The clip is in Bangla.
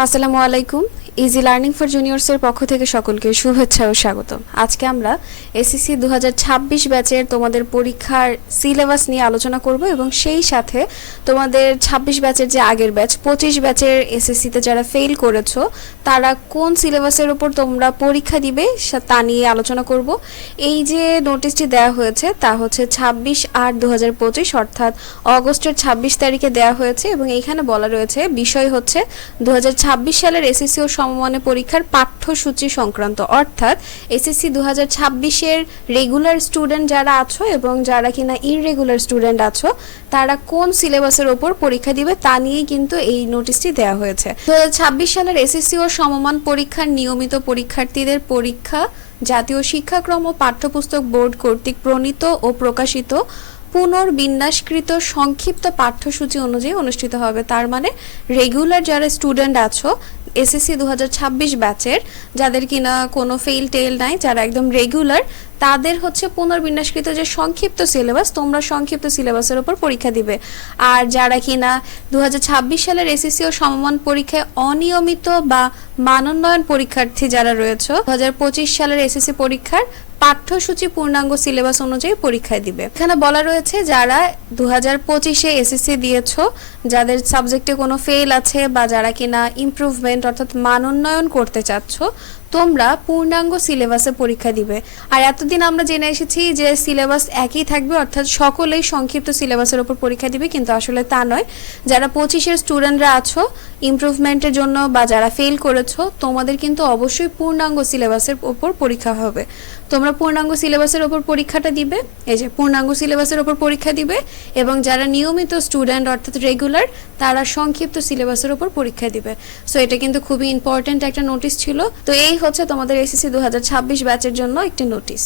আসসালামু আলাইকুম। ইজি লার্নিং ফর জুনিয়র্সের পক্ষ থেকে সকলকে শুভেচ্ছা ও স্বাগত আজকে আমরা এসএসসি দু হাজার ছাব্বিশ ব্যাচের তোমাদের পরীক্ষার সিলেবাস নিয়ে আলোচনা করব এবং সেই সাথে তোমাদের ২৬ ব্যাচের যে আগের ব্যাচ, পঁচিশ ব্যাচের এসএসসিতে যারা ফেল করেছ, তারা কোন সিলেবাসের উপর তোমরা পরীক্ষা দিবে তা নিয়ে আলোচনা করব। এই যে নোটিশটি দেওয়া হয়েছে, তা হচ্ছে ছাব্বিশ আট দু অর্থাৎ অগস্টের ছাব্বিশ তারিখে দেওয়া হয়েছে এবং এইখানে বলা রয়েছে, বিষয় হচ্ছে দু হাজার সালের এসএসসি ও সমমানের পরীক্ষার পাঠ্যসূচি সংক্রান্ত, অর্থাৎ এসএসসি দু হাজার ছাব্বিশের রেগুলার স্টুডেন্ট যারা আছো এবং যারা কিনা ইররেগুলার স্টুডেন্ট আছো, তারা কোন সিলেবাসের ওপর পরীক্ষা দিবে তা নিয়েই কিন্তু এই নোটিশটি দেওয়া হয়েছে। দু সালের এসএসসি ও সমমান পরীক্ষার নিয়মিত পরীক্ষার্থীদের পরীক্ষা, জাতীয় শিক্ষাক্রম ও পাঠ্যপুস্তক বোর্ড কর্তৃক প্রণীত ও প্রকাশিত পুনর্বিন্যাসকৃত সংক্ষিপ্ত পাঠ্যসূচি অনুযায়ী অনুষ্ঠিত হবে। তার মানে রেগুলার যারা স্টুডেন্ট আছো এসএসসি দুহাজার ছাব্বিশ ব্যাচের যাদের কিনা কোনো ফেল টেল নাই, যারা একদম রেগুলার তাদের হচ্ছে পুনর্বিন্যাসকৃত যে সংক্ষিপ্ত সিলেবাস, তোমরা সংক্ষিপ্ত সিলেবাসের উপর পরীক্ষা দিবে। আর যারা কিনা দু সালের এসএসসি ও সমমান পরীক্ষায় অনিয়মিত বা মানোন্নয়ন পরীক্ষার্থী যারা রয়েছে দু সালের এসএসসি পরীক্ষার পাঠ্যসূচি পূর্ণাঙ্গ সিলেবাস অনুযায়ী পরীক্ষায় দিবে। এখানে বলা রয়েছে, যারা দু হাজার পঁচিশে এসএসসি দিয়েছ, যাদের সাবজেক্টে কোনো ফেল আছে বা যারা কিনা ইমপ্রুভমেন্ট অর্থাৎ মানোন্নয়ন করতে চাচ্ছ, তোমরা পূর্ণাঙ্গ সিলেবাসে পরীক্ষা দিবে। আর এতদিন আমরা জেনে এসেছি যে সিলেবাস একই থাকবে, অর্থাৎ সকলেই সংক্ষিপ্ত সিলেবাসের উপর পরীক্ষা দিবে, কিন্তু আসলে তা নয়। যারা পঁচিশের স্টুডেন্টরা আছো ইমপ্রুভমেন্টের জন্য বা যারা ফেল করেছ, তোমাদের কিন্তু অবশ্যই পূর্ণাঙ্গ সিলেবাসের উপর পরীক্ষা হবে। তোমরা পূর্ণাঙ্গ সিলেবাসের ওপর পরীক্ষাটা দিবে, এই যে পূর্ণাঙ্গ সিলেবাসের ওপর পরীক্ষা দিবে, এবং যারা নিয়মিত স্টুডেন্ট অর্থাৎ রেগুলার তারা সংক্ষিপ্ত সিলেবাসের ওপর পরীক্ষা দিবে। সো এটা কিন্তু খুবই ইম্পর্ট্যান্ট একটা নোটিশ ছিল। তো এই হচ্ছে তোমাদের এসএসসি দু হাজার ছাব্বিশ ব্যাচের জন্য একটি নোটিশ